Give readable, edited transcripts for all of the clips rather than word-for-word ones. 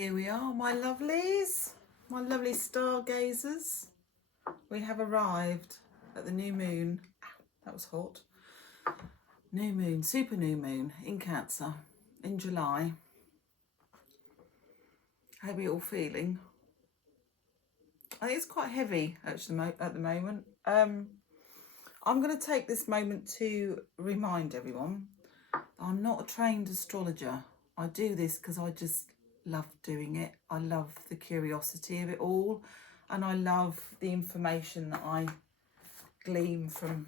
Here we are, my lovelies, my lovely stargazers. We have arrived at the new moon. Ow, that was hot. New moon, super new moon in Cancer in July. How are you all feeling? I think it's quite heavy actually at the moment. I'm going to take this moment to remind everyone I'm not a trained astrologer. I do this because I just love doing it. I love the curiosity of it all, and I love the information that I glean from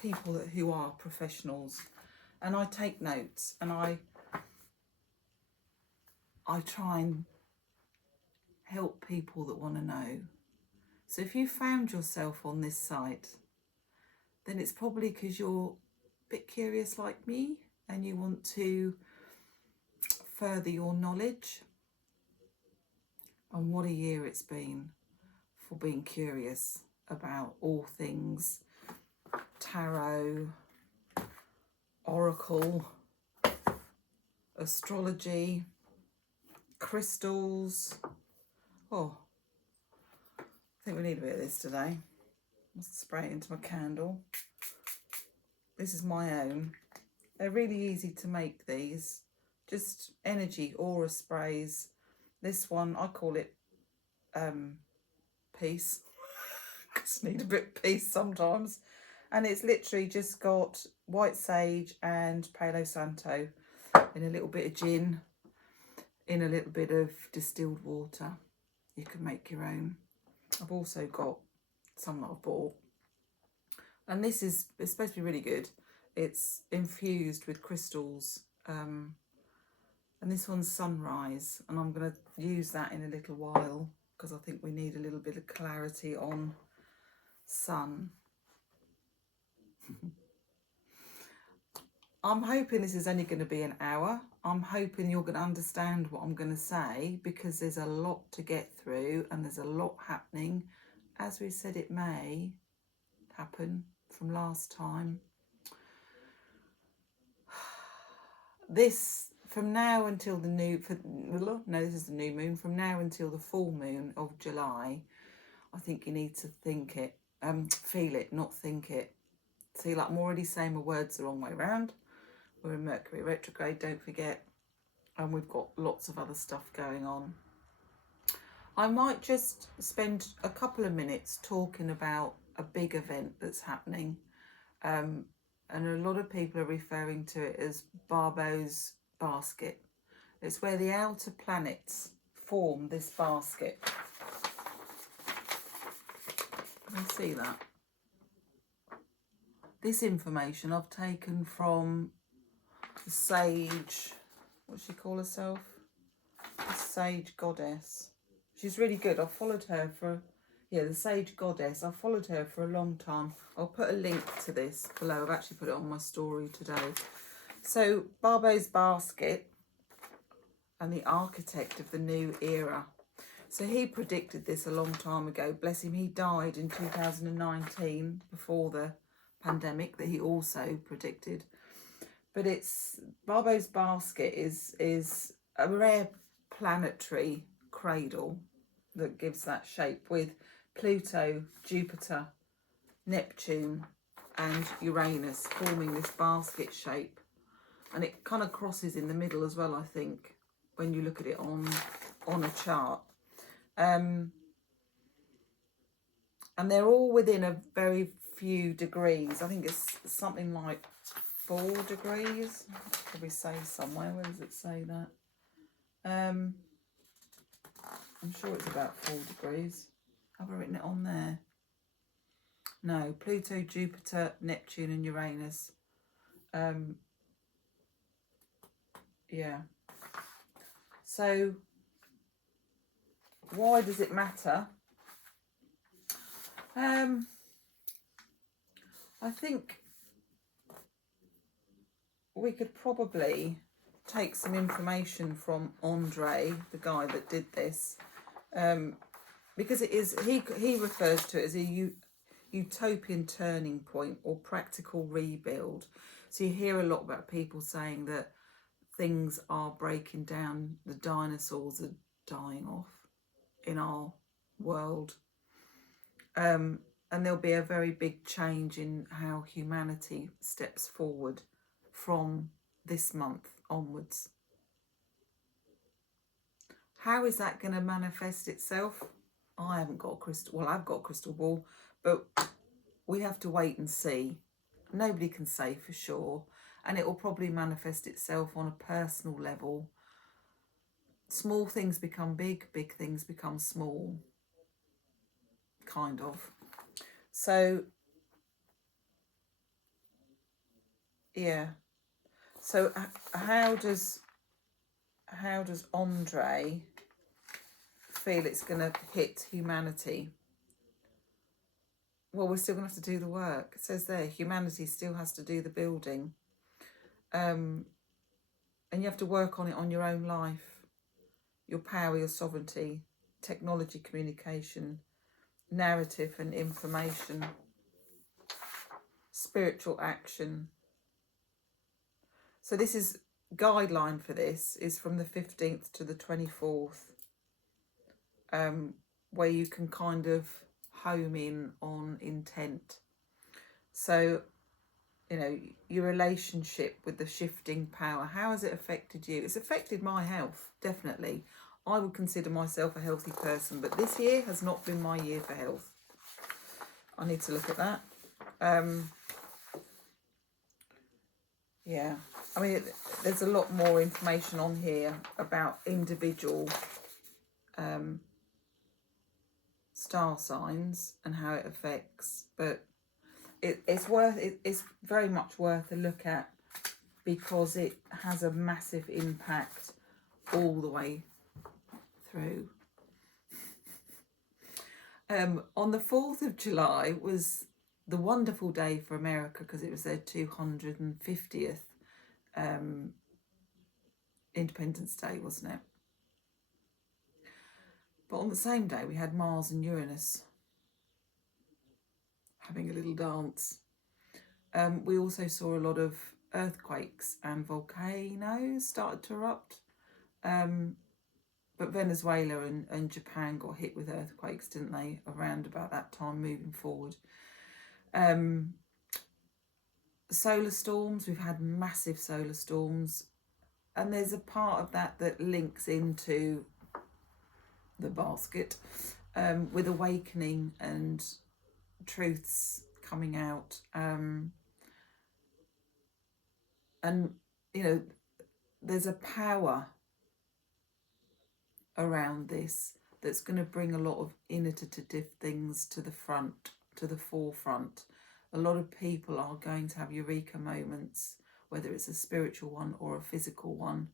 people who are professionals, and I take notes, and I try and help people that want to know. So if you found yourself on this site, then it's probably because you're a bit curious like me and you want to further your knowledge. And what a year it's been for being curious about all things tarot, oracle, astrology, crystals. Oh, I think we need a bit of this today. Let's spray it into my candle. This is my own. They're really easy to make, these. Just energy aura sprays. This one, I call it peace. Just need a bit of peace sometimes. And it's literally just got white sage and Palo Santo in a little bit of gin, in a little bit of distilled water. You can make your own. I've also got some that I've bought. And this is, it's supposed to be really good. It's infused with crystals. And this one's Sunrise. And I'm going to use that in a little while because I think we need a little bit of clarity on sun. I'm hoping this is only going to be an hour. I'm hoping you're going to understand what I'm going to say because there's a lot to get through and there's a lot happening. As we said, it may happen from last time. This, from now until the new, this is the new moon. From now until the full moon of July, I think you need to think it, feel it, not think it. See, like I'm already saying my words the wrong way around. We're in Mercury retrograde, don't forget. And we've got lots of other stuff going on. I might just spend a couple of minutes talking about a big event that's happening. And a lot of people are referring to it as Barbault's basket. It's where the outer planets form this basket. Can you see that? This information I've taken from the sage, what does she call herself? The sage goddess. She's really good. I've followed her for, the sage goddess. I've followed her for a long time. I'll put a link to this below. I've actually put it on my story today. So Barbault's basket and the architect of the new era. So he predicted this a long time ago. Bless him, he died in 2019 before the pandemic that he also predicted. But it's Barbault's basket is a rare planetary cradle that gives that shape with Pluto, Jupiter, Neptune and Uranus forming this basket shape. And it kind of crosses in the middle as well, I think, when you look at it on a chart. And they're all within a very few degrees. I think it's something like 4 degrees. I'll probably say somewhere. Where does it say that? I'm sure it's about 4 degrees. Have I written it on there? No, Pluto, Jupiter, Neptune and Uranus. Yeah. So, why does it matter? I think we could probably take some information from Andre, the guy that did this, because it is, he refers to it as a utopian turning point or practical rebuild. So you hear a lot about people saying that things are breaking down. The dinosaurs are dying off in our world. And there'll be a very big change in how humanity steps forward from this month onwards. How is that going to manifest itself? I haven't got a crystal, well, I've got a crystal ball, but we have to wait and see. Nobody can say for sure, and it will probably manifest itself on a personal level. Small things become big, big things become small, kind of. So, yeah. So how does Andre feel it's going to hit humanity? Well, we're still going to have to do the work. It says there, humanity still has to do the building. And you have to work on it on your own life, your power, your sovereignty, technology, communication, narrative and information, spiritual action. So this is guideline for this is from the 15th to the 24th, where you can kind of home in on intent. So, you know, your relationship with the shifting power, how has it affected you? It's affected my health, definitely. I would consider myself a healthy person, but this year has not been my year for health. I need to look at that. Yeah, I mean, there's a lot more information on here about individual star signs and how it affects, but it's very much worth a look at because it has a massive impact all the way through. On the 4th of July was the wonderful day for America because it was their 250th Independence Day, wasn't it? But on the same day, we had Mars and Uranus having a little dance. We also saw a lot of earthquakes and volcanoes started to erupt. But Venezuela and Japan got hit with earthquakes, didn't they, around about that time moving forward. Solar storms, we've had massive solar storms. And there's a part of that that links into the basket with awakening and truths coming out. And, you know, there's a power around this that's going to bring a lot of innovative things to the front, to the forefront. A lot of people are going to have eureka moments, whether it's a spiritual one or a physical one.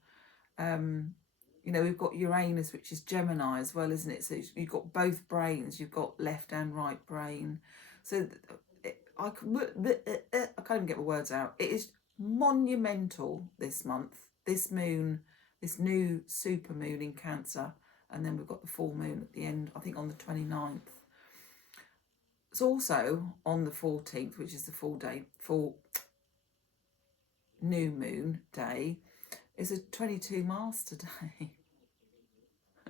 You know, we've got Uranus, which is Gemini as well, isn't it? So you've got both brains, you've got left and right brain. So I can't even get my words out. It is monumental this month, this moon, this new super moon in Cancer, and then we've got the full moon at the end, I think on the 29th. It's also on the 14th, which is the full new moon day, is a 22 master day.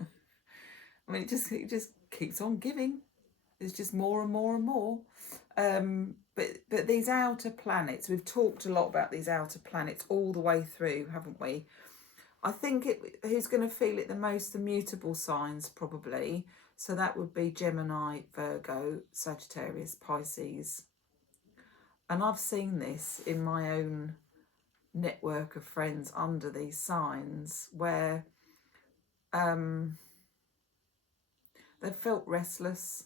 I mean, it just keeps on giving. There's just more and more and more. But these outer planets, we've talked a lot about these outer planets all the way through, haven't we? I think who's going to feel it the most, the mutable signs probably. So that would be Gemini, Virgo, Sagittarius, Pisces. And I've seen this in my own network of friends under these signs where they've felt restless,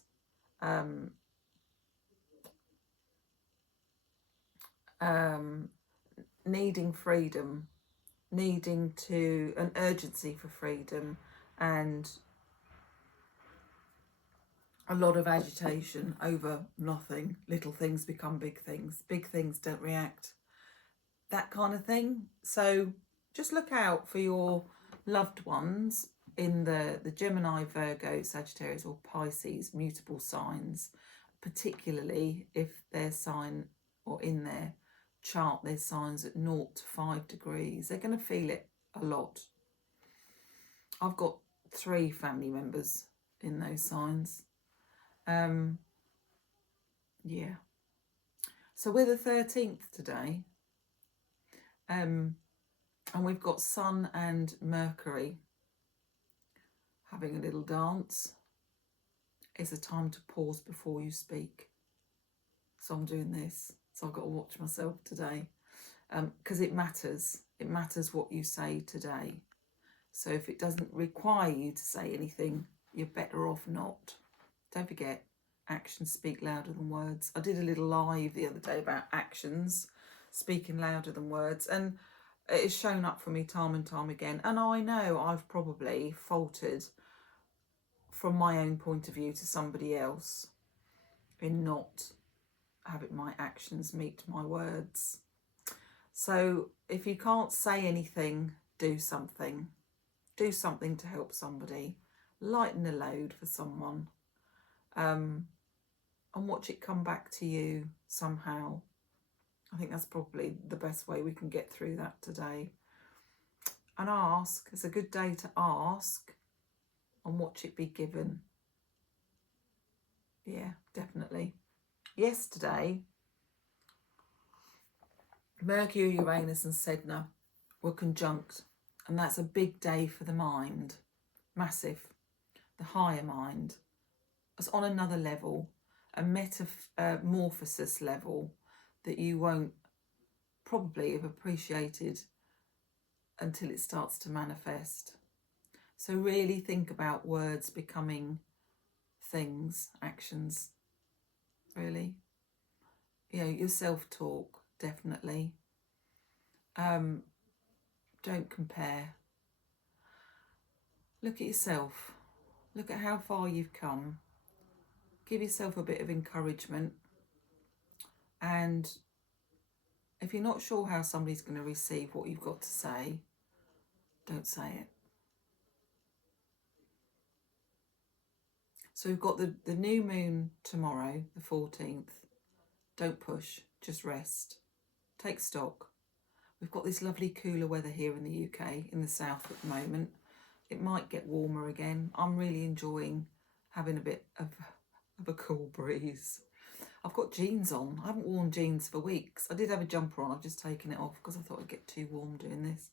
needing freedom, needing an urgency for freedom, and a lot of agitation over nothing. Little things become big things. Big things don't react. That kind of thing. So just look out for your loved ones in the Gemini, Virgo, Sagittarius or Pisces mutable signs, particularly if their sign or in their chart there's signs at 0 to 5 degrees. They're going to feel it a lot. I've got 3 family members in those signs. Yeah. So we're the 13th today. And we've got Sun and Mercury having a little dance. It's a time to pause before you speak. So I'm doing this. So I've got to watch myself today. Because it matters. It matters what you say today. So if it doesn't require you to say anything, you're better off not. Don't forget, actions speak louder than words. I did a little live the other day about actions speaking louder than words, and it's shown up for me time and time again. And I know I've probably faltered from my own point of view to somebody else in not having my actions meet my words. So if you can't say anything, do something. Do something to help somebody. Lighten the load for someone. And watch it come back to you somehow. I think that's probably the best way we can get through that today. And ask. It's a good day to ask and watch it be given. Yeah, definitely. Yesterday, Mercury, Uranus and Sedna were conjunct. And that's a big day for the mind. Massive. The higher mind. It's on another level. A metamorphosis level that you won't probably have appreciated until it starts to manifest. So really think about words becoming things, actions, really. You know, your self-talk, definitely. Don't compare. Look at yourself. Look at how far you've come. Give yourself a bit of encouragement. And if you're not sure how somebody's going to receive what you've got to say, don't say it. So we've got the new moon tomorrow, the 14th. Don't push, just rest. Take stock. We've got this lovely cooler weather here in the UK, in the south at the moment. It might get warmer again. I'm really enjoying having a bit of a cool breeze. I've got jeans on. I haven't worn jeans for weeks. I did have a jumper on. I've just taken it off because I thought I'd get too warm doing this.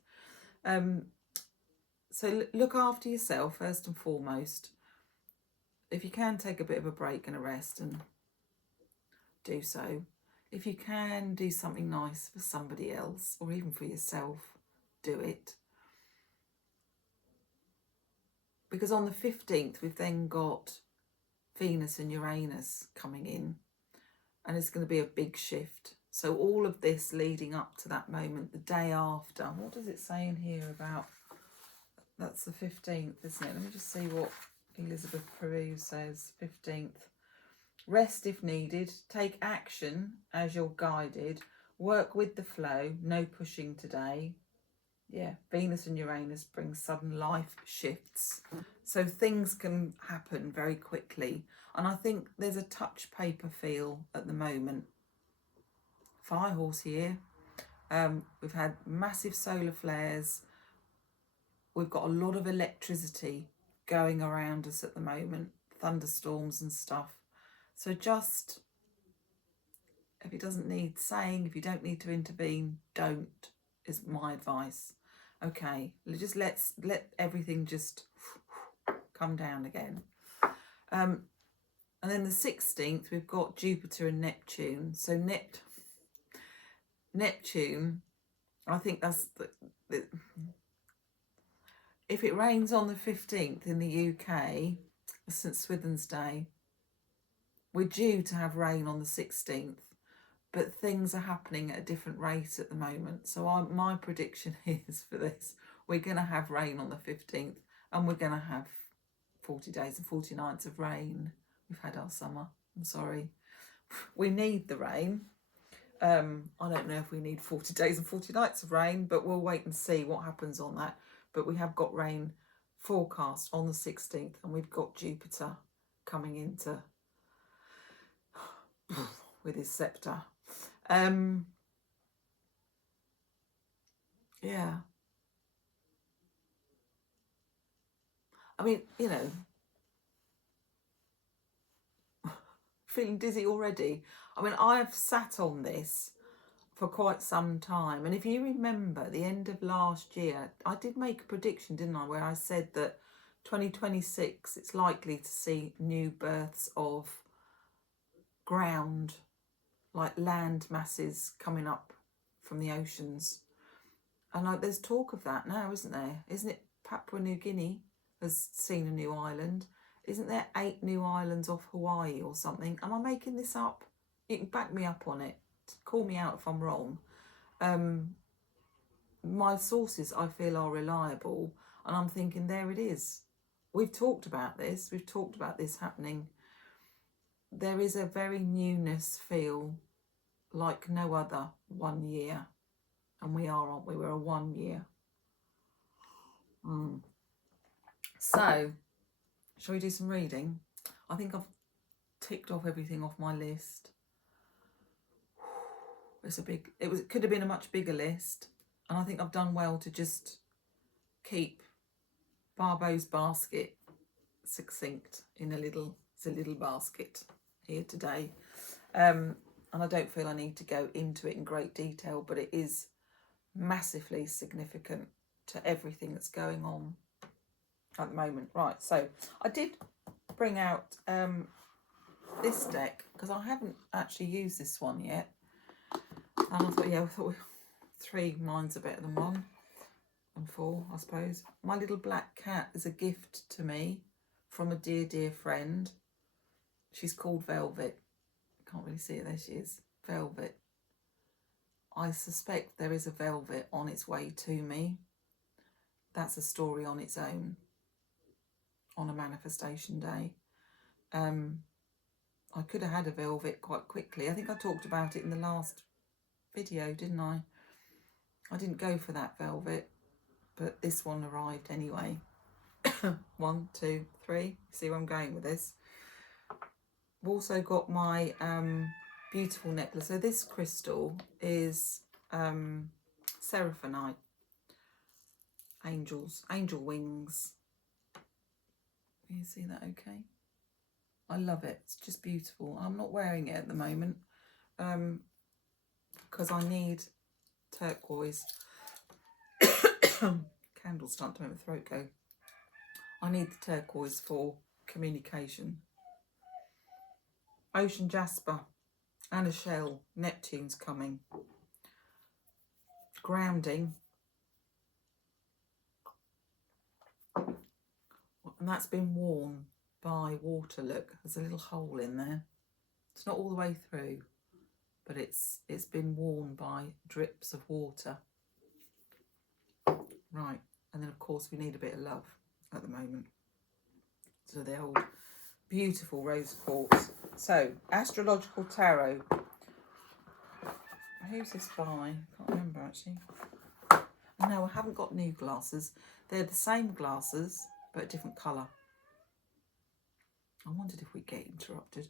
So look after yourself first and foremost. If you can, take a bit of a break and a rest, and do so. If you can do something nice for somebody else or even for yourself, do it. Because on the 15th, we've then got Venus and Uranus coming in, and it's going to be a big shift. So all of this leading up to that moment, the day after, what does it say in here about, that's the 15th, isn't it? Let me just see what Elizabeth Peru says, 15th. Rest if needed, take action as you're guided, work with the flow, no pushing today. Yeah, Venus and Uranus bring sudden life shifts. So things can happen very quickly. And I think there's a touch paper feel at the moment. Firehorse here. We've had massive solar flares. We've got a lot of electricity going around us at the moment. Thunderstorms and stuff. So just, if it doesn't need saying, if you don't need to intervene, don't, is my advice. Okay, just let everything just come down again. And then the 16th, we've got Jupiter and Neptune. So Neptune, I think that's if it rains on the 15th in the UK, St Swithin's Day, we're due to have rain on the 16th, but things are happening at a different rate at the moment. So my prediction is for this, we're going to have rain on the 15th, and we're going to have 40 days and 40 nights of rain. We've had our summer. I'm sorry. We need the rain. I don't know if we need 40 days and 40 nights of rain, but we'll wait and see what happens on that. But we have got rain forecast on the 16th, and we've got Jupiter coming into with his scepter. Yeah. I mean, you know, feeling dizzy already. I mean, I've sat on this for quite some time. And if you remember the end of last year, I did make a prediction, didn't I, where I said that 2026, it's likely to see new births of ground, like land masses coming up from the oceans. And like, there's talk of that now, isn't there? Isn't it Papua New Guinea has seen a new island? Isn't there 8 new islands off Hawaii or something? Am I making this up? You can back me up on it. Call me out if I'm wrong. My sources, I feel, are reliable. And I'm thinking, there it is. We've talked about this. We've talked about this happening. There is a very newness feel like no other 1 year. And we are, aren't we? We're a 1 year. So, shall we do some reading? I think I've ticked off everything off my list. It could have been a much bigger list. And I think I've done well to just keep Barbault's basket succinct in it's a little basket here today. And I don't feel I need to go into it in great detail, but it is massively significant to everything that's going on at the moment. Right, so I did bring out this deck because I haven't actually used this one yet. And I thought 3 minds are better than 1 and 4, I suppose. My little black cat is a gift to me from a dear, dear friend. She's called Velvet. Can't really see it, there she is. Velvet. I suspect there is a Velvet on its way to me. That's a story on its own on a manifestation day. I could have had a Velvet quite quickly. I think I talked about it in the last video, didn't I? I didn't go for that Velvet, but this one arrived anyway. 1, 2, 3. See where I'm going with this. I've also got my beautiful necklace. So this crystal is seraphonite. Angel wings. Can you see that okay? I love it. It's just beautiful. I'm not wearing it at the moment because I need turquoise. Candles start to make my throat go. I need the turquoise for communication. Ocean jasper and a shell. Neptune's coming. Grounding. And that's been worn by water. Look, there's a little hole in there. It's not all the way through, but it's been worn by drips of water. Right, and then of course we need a bit of love at the moment. So the old beautiful rose quartz. So, Astrological Tarot. Who's this by? I can't remember actually. No, I haven't got new glasses. They're the same glasses, but a different colour. I wondered if we'd get interrupted.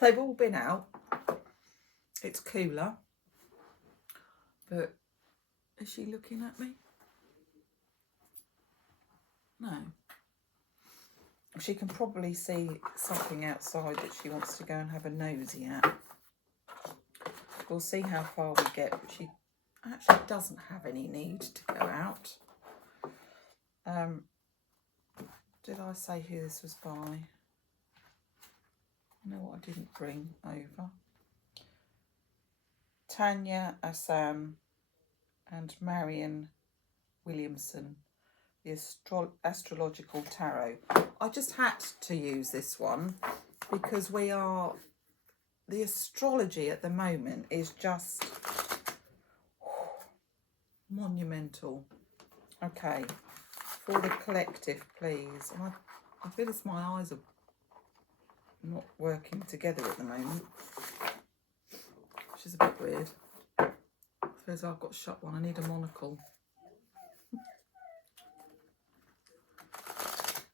They've all been out. It's cooler. But is she looking at me? No. She can probably see something outside that she wants to go and have a nosy at. We'll see how far we get. But she actually doesn't have any need to go out. Did I say who this was by? You know what I didn't bring over? Tanya Assam and Marion Williamson, the Astrological Tarot. I just had to use this one because the astrology at the moment is just monumental. Okay, for the collective, please. And I feel as my eyes are not working together at the moment, which is a bit weird. I suppose I've got to shut one. I need a monocle.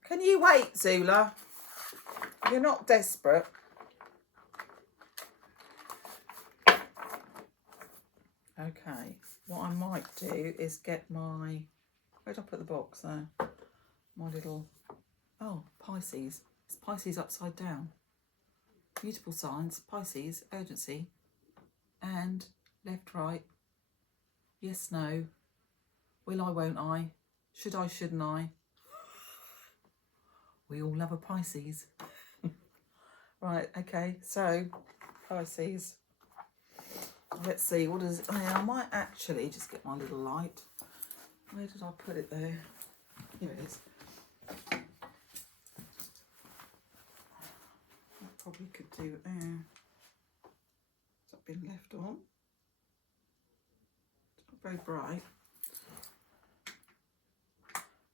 Can you wait, Zula? You're not desperate. Okay, what I might do is get my... Where'd I put the box there? my little, oh, Pisces. It's Pisces upside down. Mutable signs, Pisces, urgency, and left, right, yes, no, will I, won't I, should I, shouldn't I. We all love a Pisces. Right, okay, so Pisces. Let's see, what is it? Oh, yeah, I might actually just get my little light. Where did I put it there? Here it is. I probably could do it there. Has that been left on? It's not very bright.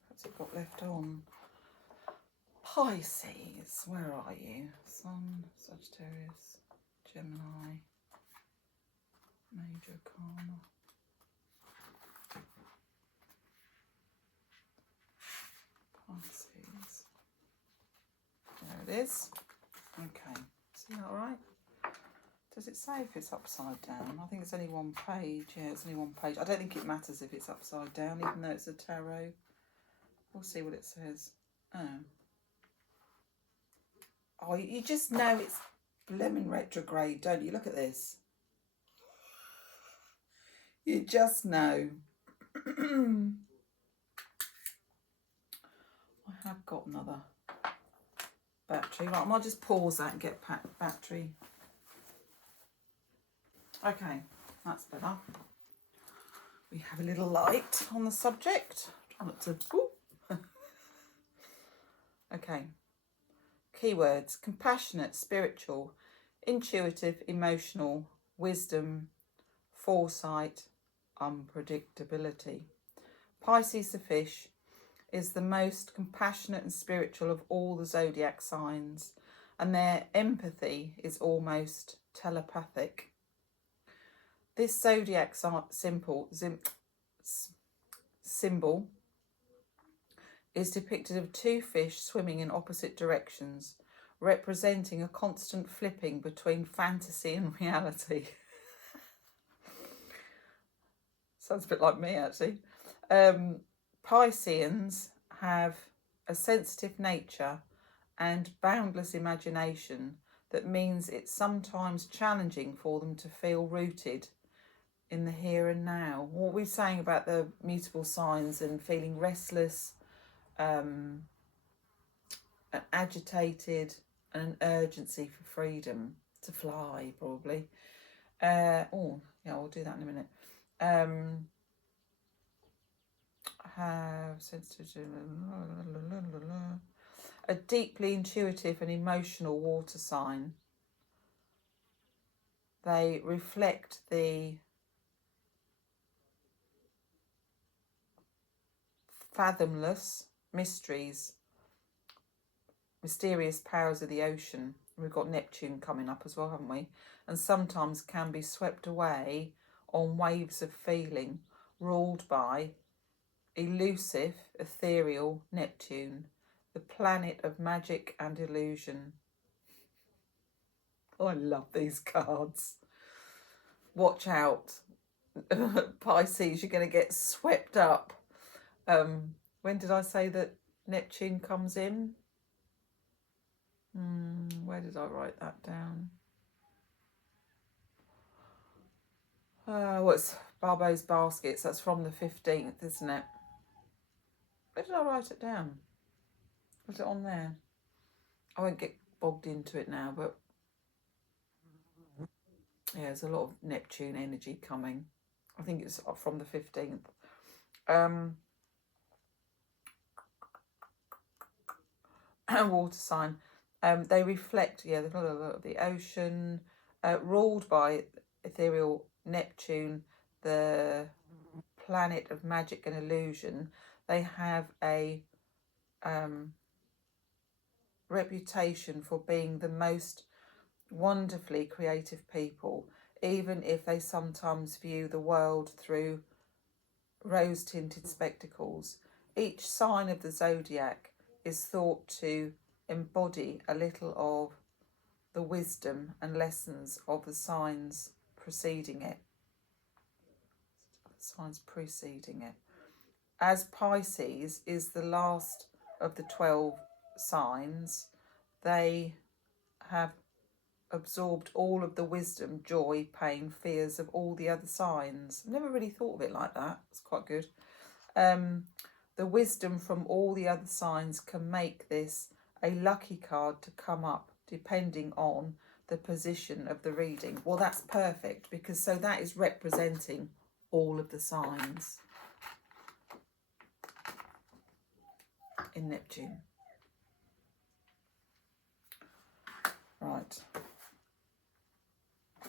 Perhaps it got left on. Pisces, where are you? Sun, Sagittarius, Gemini, Major Arcana. Pisces. There it is. Okay, see that all right? Does it say if it's upside down? I think it's only one page. Yeah, it's only one page. I don't think it matters if it's upside down, even though it's a tarot. We'll see what it says. Oh, you just know it's blooming retrograde, don't you? Look at this. You just know. I have got another battery. Right, I might just pause that and get battery. Okay, that's better. We have a little light on the subject. Try not to. Okay. Keywords: compassionate, spiritual, intuitive, emotional, wisdom, foresight, unpredictability. Pisces the fish is the most compassionate and spiritual of all the zodiac signs, and their empathy is almost telepathic. This zodiac symbol is depicted of two fish swimming in opposite directions, representing a constant flipping between fantasy and reality. Sounds a bit like me, actually. Pisceans have a sensitive nature and boundless imagination that means it's sometimes challenging for them to feel rooted in the here and now. What we're saying about the mutable signs and feeling restless, and agitated, and an urgency for freedom to fly, probably. Oh, yeah, we'll do that in a minute. Have sensitive, a deeply intuitive and emotional water sign. They reflect the fathomless mysteries, mysterious powers of the ocean. We've got Neptune coming up as well, haven't we? And sometimes can be swept away on waves of feeling, ruled by elusive, ethereal Neptune, the planet of magic and illusion. Oh, I love these cards. Watch out, Pisces, you're going to get swept up. When did I say that Neptune comes in? Where did I write that down? It's Barbault's Baskets. That's from the 15th, isn't it? Where did I write it down? Was it on there? I won't get bogged into it now, but yeah, there's a lot of Neptune energy coming. I think it's from the 15th. Water sign. They reflect, the ocean, ruled by ethereal Neptune, the planet of magic and illusion. They have a reputation for being the most wonderfully creative people, even if they sometimes view the world through rose-tinted spectacles. Each sign of the zodiac is thought to embody a little of the wisdom and lessons of the signs preceding it. As Pisces is the last of the 12 signs, they have absorbed all of the wisdom, joy, pain, fears of all the other signs. I've never really thought of it like that. It's quite good. The wisdom from all the other signs can make this a lucky card to come up depending on the position of the reading. Well, that's perfect, because so that is representing all of the signs in Neptune. Right.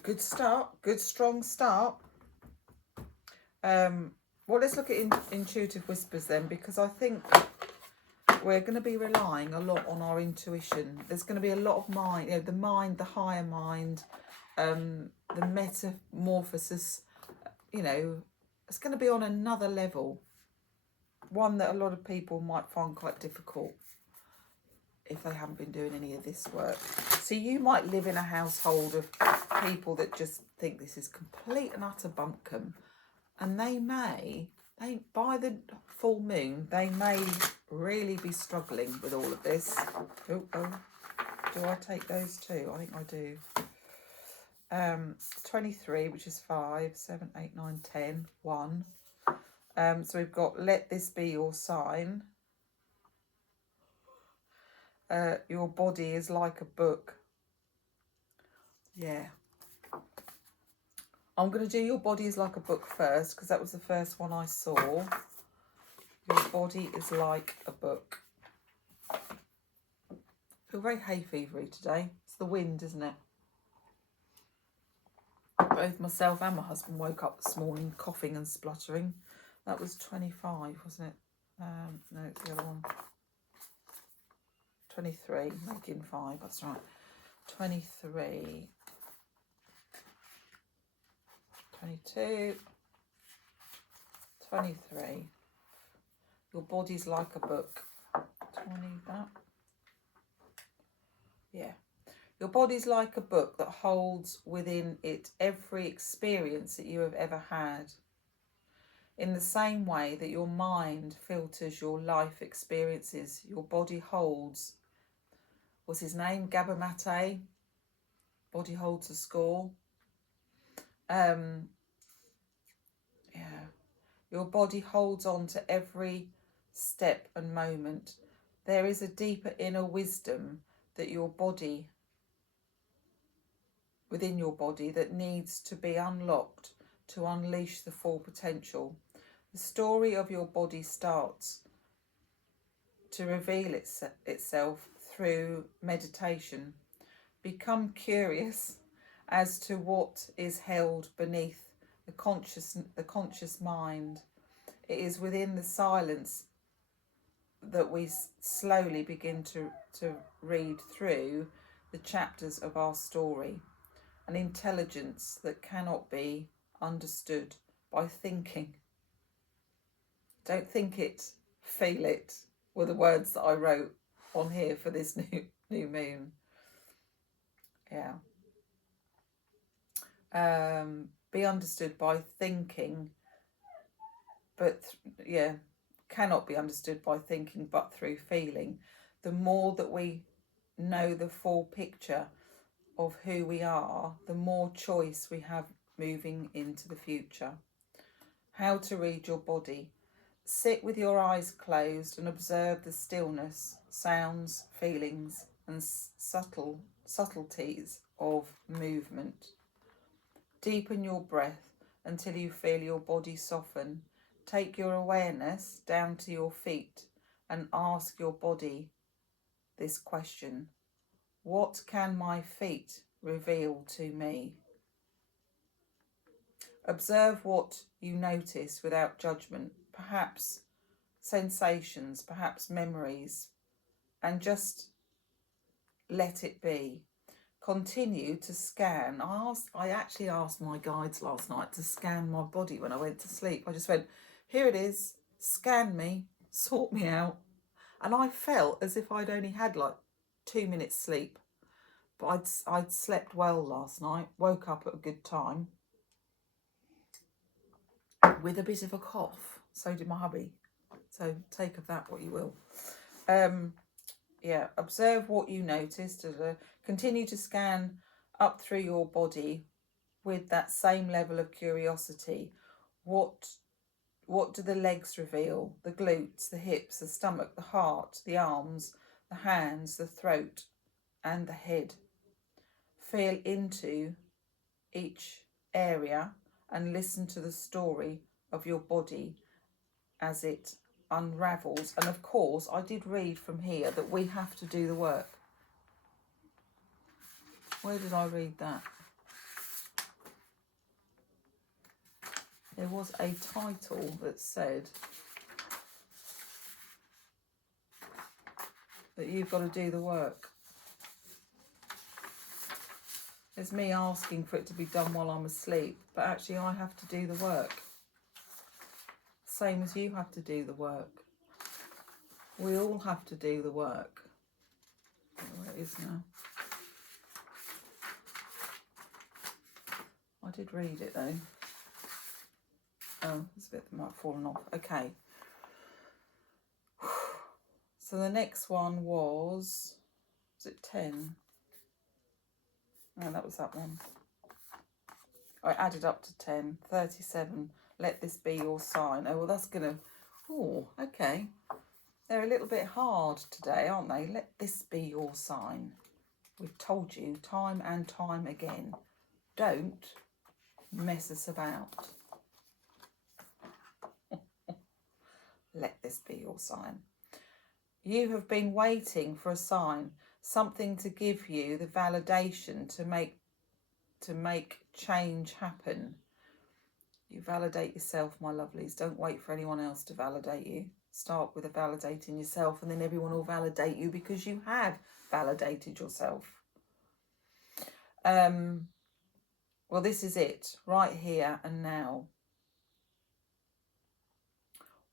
Good start. Good strong start. Well, let's look at intuitive whispers then, because I think we're going to be relying a lot on our intuition. There's going to be a lot of mind, the mind, the higher mind, the metamorphosis, it's going to be on another level. One that a lot of people might find quite difficult if they haven't been doing any of this work. So you might live in a household of people that just think this is complete and utter buncombe. And by the full moon, they may really be struggling with all of this. Oh, do I take those too? I think I do. 23, which is 5, 7, 8, 9, 10, 1. So we've got let this be your sign. Your body is like a book. Yeah. I'm going to do your body is like a book first, because that was the first one I saw. Your body is like a book. I feel very hay fevery today. It's the wind, isn't it? Both myself and my husband woke up this morning coughing and spluttering. That was 25, wasn't it? No, it's the other one. 23, making 5, that's right. 23. 22, 23. Your body's like a book. 20, that. Yeah. Your body's like a book that holds within it every experience that you have ever had. In the same way that your mind filters your life experiences, your body holds, what's his name? Gabamate. Body holds a score. Your body holds on to every step and moment. There is a deeper inner wisdom that within your body that needs to be unlocked to unleash the full potential. The story of your body starts to reveal itself through meditation. Become curious as to what is held beneath the conscious mind. It is within the silence that we slowly begin to read through the chapters of our story. An intelligence that cannot be understood by thinking. Don't think it, feel it, were the words that I wrote on here for this new moon. Yeah. Be understood by thinking, but cannot be understood by thinking but through feeling. The more that we know the full picture of who we are, the more choice we have moving into the future. How to read your body. Sit with your eyes closed and observe the stillness, sounds, feelings and subtleties of movement. Deepen your breath until you feel your body soften. Take your awareness down to your feet and ask your body this question. What can my feet reveal to me? Observe what you notice without judgment, perhaps sensations, perhaps memories, and just let it be. Continue to scan. I actually asked my guides last night to scan my body when I went to sleep. I just went, here it is, scan me, sort me out. And I felt as if I'd only had like 2 minutes sleep. But I'd slept well last night, woke up at a good time with a bit of a cough. So did my hubby. So take of that what you will. Yeah, observe what you noticed. Continue to scan up through your body with that same level of curiosity. What do the legs reveal? The glutes, the hips, the stomach, the heart, the arms, the hands, the throat, and the head. Feel into each area and listen to the story of your body as it unravels. And of course, I did read from here that we have to do the work. Where did I read that? There was a title that said that you've got to do the work. It's me asking for it to be done while I'm asleep, but actually I have to do the work. Same as you have to do the work. We all have to do the work. I don't know where it is now. I did read it though. Oh, there's a bit that might have fallen off. Okay. So the next one was it 10? No, that was that one. I added up to 10. 37. Let this be your sign. Oh, well, that's going to... Oh, okay. They're a little bit hard today, aren't they? Let this be your sign. We've told you time and time again. Don't mess us about. Let this be your sign. You have been waiting for a sign, something to give you the validation to make change happen. You validate yourself, my lovelies. Don't wait for anyone else to validate you. Start with validating yourself, and then everyone will validate you because you have validated yourself. Well, this is it, right here and now.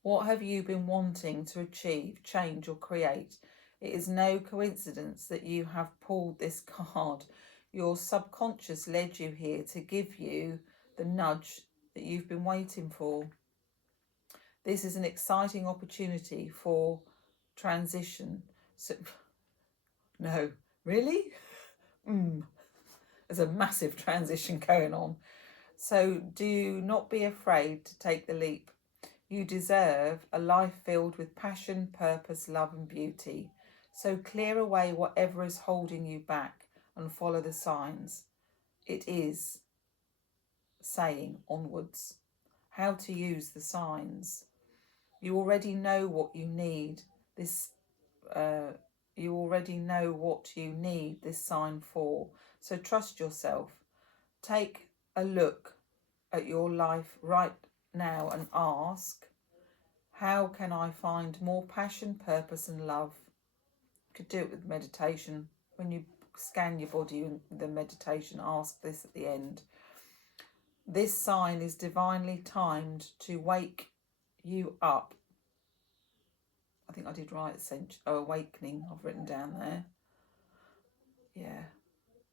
What have you been wanting to achieve, change, or create? It is no coincidence that you have pulled this card. Your subconscious led you here to give you the nudge that you've been waiting for. This is an exciting opportunity for transition. So, no, really? There's a massive transition going on. So do not be afraid to take the leap. You deserve a life filled with passion, purpose, love and beauty. So clear away whatever is holding you back and follow the signs. It is saying onwards. How to use the signs. You already know what you need. You already know what you need this sign for. So trust yourself. Take a look at your life right now and ask, how can I find more passion, purpose and love? You could do it with meditation. When you scan your body in the meditation, ask this at the end. This sign is divinely timed to wake you up. I think I did write awakening, I've written down there. Yeah,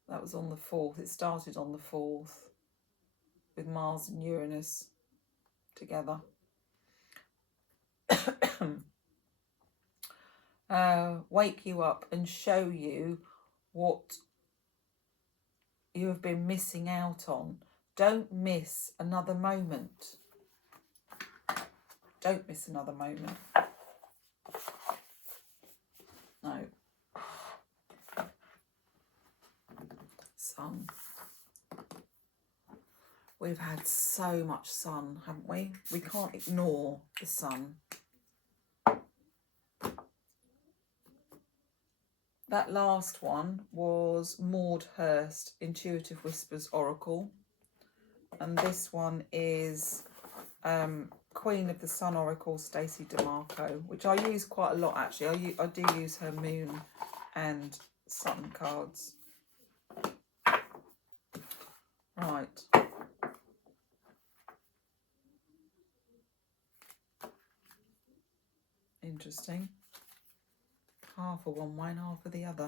that was on the 4th. It started on the 4th with Mars and Uranus together. Wake you up and show you what you have been missing out on. Don't miss another moment. Don't miss another moment. No. Sun. We've had so much sun, haven't we? We can't ignore the sun. That last one was Maud Hurst, Intuitive Whispers Oracle. And this one is Queen of the Sun Oracle, Stacey DeMarco, which I use quite a lot actually. I do use her Moon and Sun cards. Right. Interesting. Half of one way and half of the other.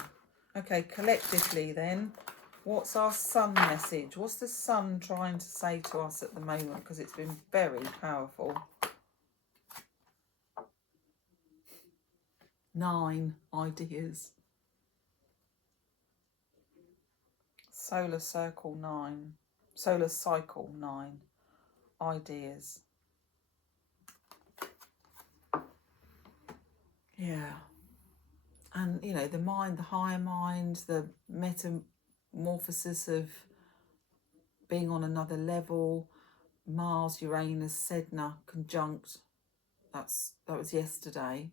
Okay, collectively then, what's our sun message? What's the sun trying to say to us at the moment? Because it's been very powerful. 9 ideas. Solar cycle 9 ideas. Yeah. And, you know, the mind, the higher mind, the metamorphosis of being on another level, Mars, Uranus, Sedna conjunct. That was yesterday.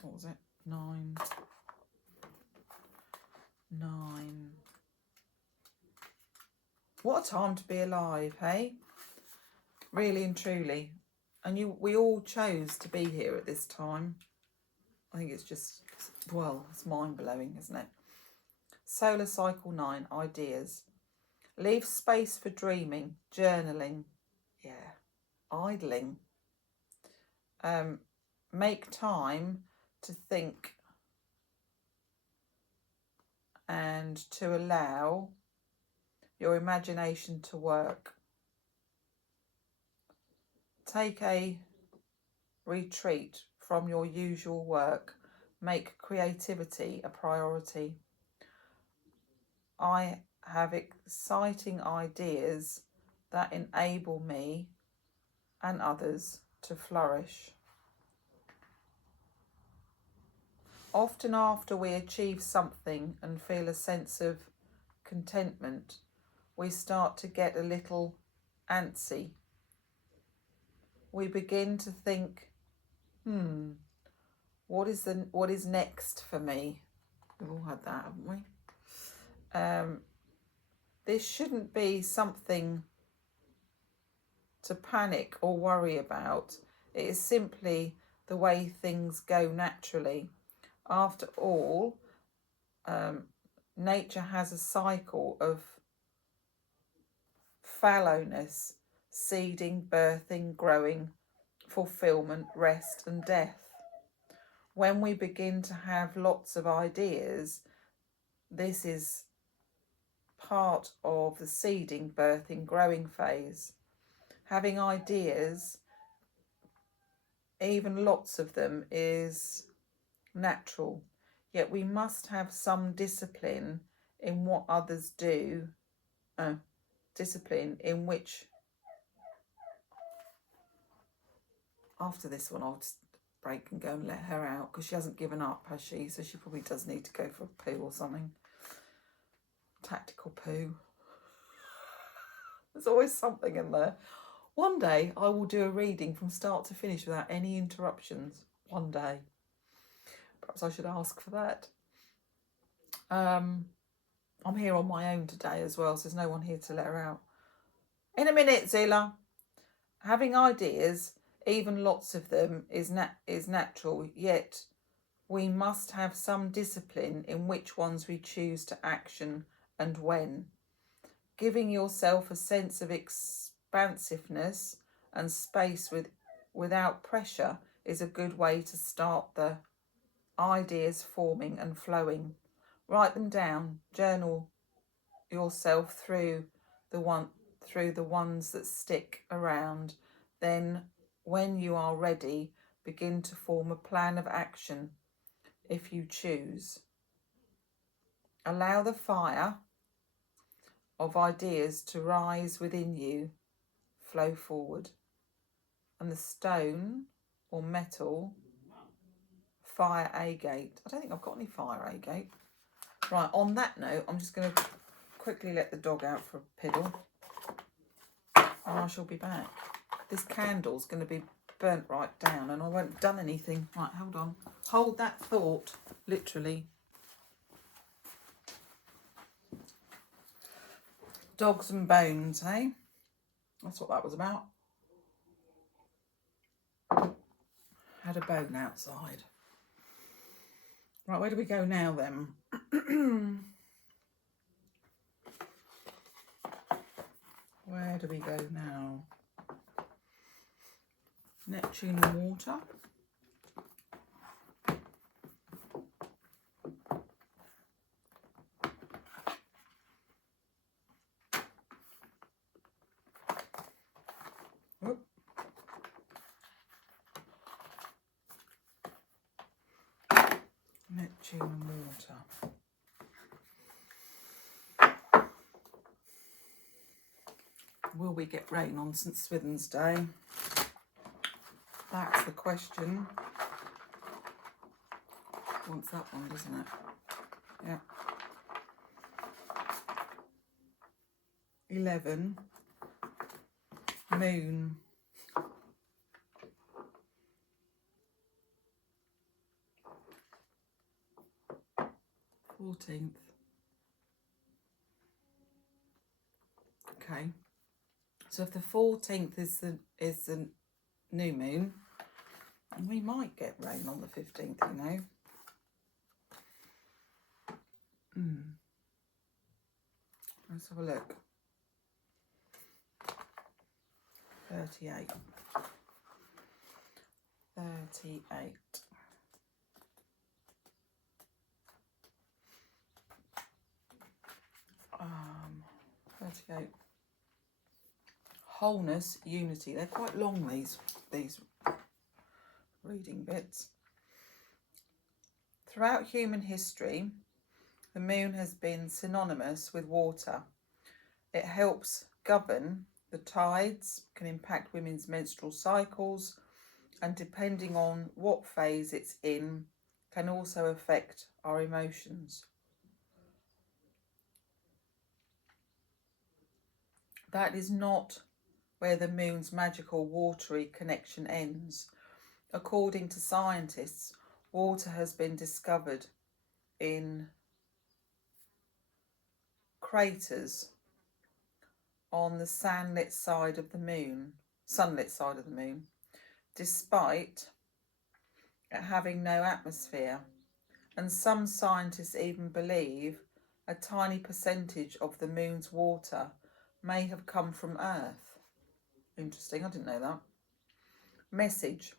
What was it? 9. What a time to be alive, hey? Really and truly. And we all chose to be here at this time. I think it's just, well, it's mind-blowing, isn't it? Solar cycle 9, ideas. Leave space for dreaming, journaling, idling. Make time to think and to allow your imagination to work. Take a retreat from your usual work. Make creativity a priority. I have exciting ideas that enable me and others to flourish. Often after we achieve something and feel a sense of contentment, we start to get a little antsy. We begin to think, what is next for me? We've all had that, haven't we? This shouldn't be something to panic or worry about. It is simply the way things go naturally. After all, nature has a cycle of fallowness, seeding, birthing, growing, fulfillment, rest and death. When we begin to have lots of ideas, this is part of the seeding, birthing, growing phase. Having ideas, even lots of them, is natural, yet we must have some discipline in what others do, discipline in which, after this one I'll just break and go and let her out, because she hasn't given up, has she? So she probably does need to go for a poo or something. Tactical poo. There's always something in there. One day I will do a reading from start to finish without any interruptions. One day. Perhaps I should ask for that. I'm here on my own today as well, so there's no one here to let her out. In a minute, Zila. Having ideas, even lots of them, is natural, yet we must have some discipline in which ones we choose to action and when. Giving yourself a sense of expansiveness and space without pressure is a good way to start the ideas forming and flowing. Write them down, journal yourself through the ones that stick around. Then, when you are ready, begin to form a plan of action if you choose. Allow the fire of ideas to rise within you, flow forward. And the stone or metal fire agate. I don't think I've got any fire agate. Right, on that note, I'm just going to quickly let the dog out for a piddle. And I shall be back. This candle's going to be burnt right down and I won't have done anything. Right, hold on. Hold that thought, literally. Dogs and bones, hey? That's what that was about. Had a bone outside. Right, where do we go now then? Where do we go now? Neptune water. Neptune and water. Will we get rain on St Swithin's Day? That's the question. Wants that one, doesn't it? Yeah. 11. Moon. 14th. Okay. So if the 14th is the new moon, we might get rain on the 15th, you know. Let's have a look. 38. 38. 38. Wholeness, unity. They're quite long, these reading bits. Throughout human history, the moon has been synonymous with water. It helps govern the tides, can impact women's menstrual cycles, and depending on what phase it's in, can also affect our emotions. That is not where the moon's magical watery connection ends. According to scientists, water has been discovered in craters on the sunlit side of the moon, despite it having no atmosphere. And some scientists even believe a tiny percentage of the moon's water may have come from Earth. Interesting, I didn't know that. Message.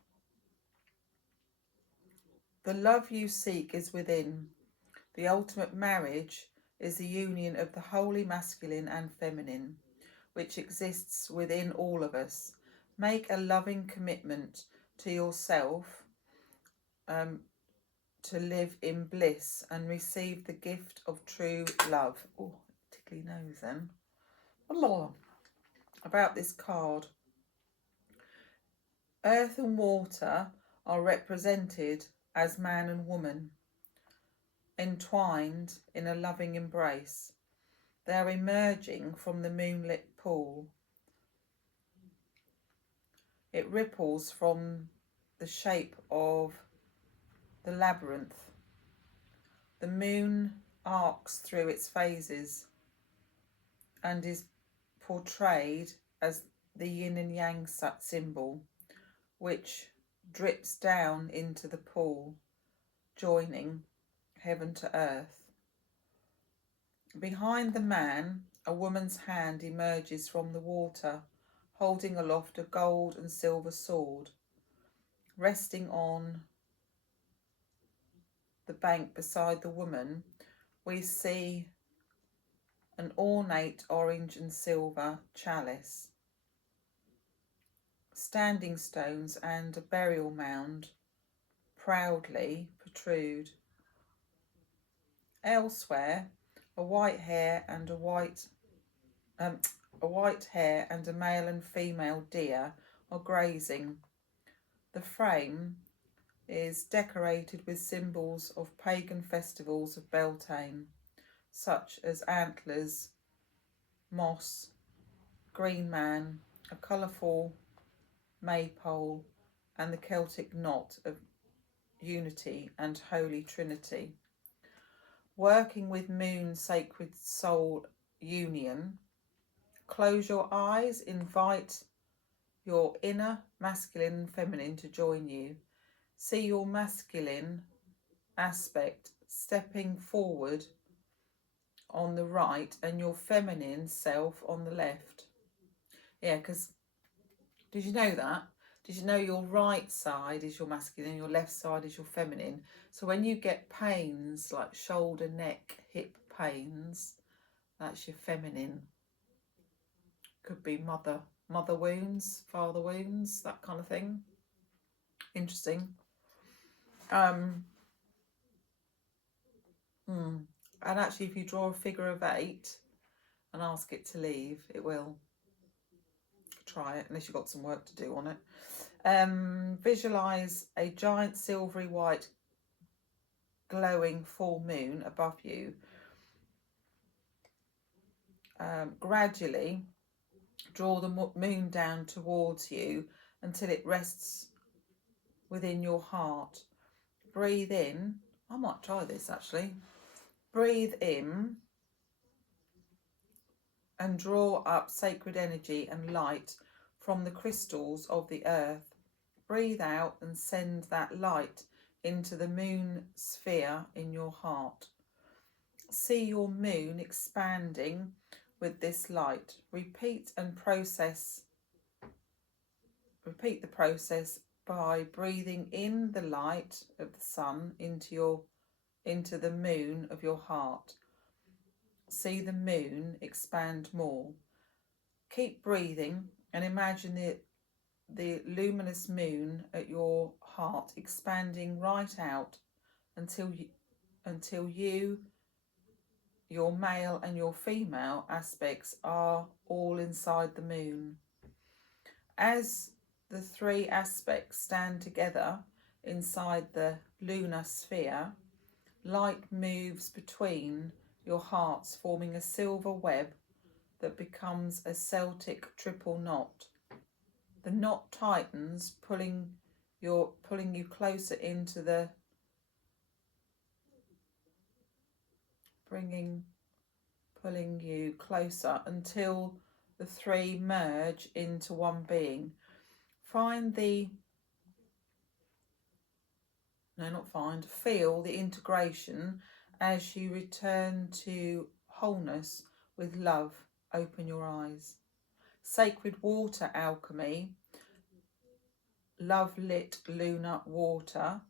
The love you seek is within. The ultimate marriage is the union of the holy masculine and feminine, which exists within all of us. Make a loving commitment to yourself to live in bliss and receive the gift of true love. Oh, tickly nose then. About this card. Earth and water are represented as man and woman, entwined in a loving embrace. They are emerging from the moonlit pool. It ripples from the shape of the labyrinth. The moon arcs through its phases and is portrayed as the yin and yang symbol, which drips down into the pool, joining heaven to earth. Behind the man, a woman's hand emerges from the water, holding aloft a gold and silver sword. Resting on the bank beside the woman, we see an ornate orange and silver chalice. Standing stones and a burial mound proudly protrude. Elsewhere, a white hare and a male and female deer are grazing. The frame is decorated with symbols of pagan festivals of Beltane, such as antlers, moss, green man, a colourful maypole, and the Celtic knot of unity and Holy Trinity. Working with Moon Sacred Soul Union, close your eyes, invite your inner masculine and feminine to join you. See your masculine aspect stepping forward on the right and your feminine self on the left. Yeah, because did you know that? Did you know your right side is your masculine and your left side is your feminine? So when you get pains like shoulder, neck, hip pains, that's your feminine. Could be mother wounds, father wounds, that kind of thing. Interesting. And actually, if you draw a figure of 8 and ask it to leave, it will. Try it, unless you've got some work to do on it. Visualise a giant silvery white glowing full moon above you. Gradually draw the moon down towards you until it rests within your heart. Breathe in. I might try this actually. Breathe in and draw up sacred energy and light from the crystals of the earth. Breathe out and send that light into the moon sphere in your heart. See your moon expanding with this light. Repeat the process by breathing in the light of the sun into the moon of your heart. See the moon expand more. Keep breathing and imagine the luminous moon at your heart expanding right out until you, your male and your female aspects, are all inside the moon. As the 3 aspects stand together inside the lunar sphere, light moves between your hearts, forming a silver web that becomes a Celtic triple knot. The knot tightens, pulling you closer into the pulling you closer until the 3 merge into one being. Feel the integration as you return to wholeness with love. Open your eyes. Sacred water alchemy, love lit lunar water.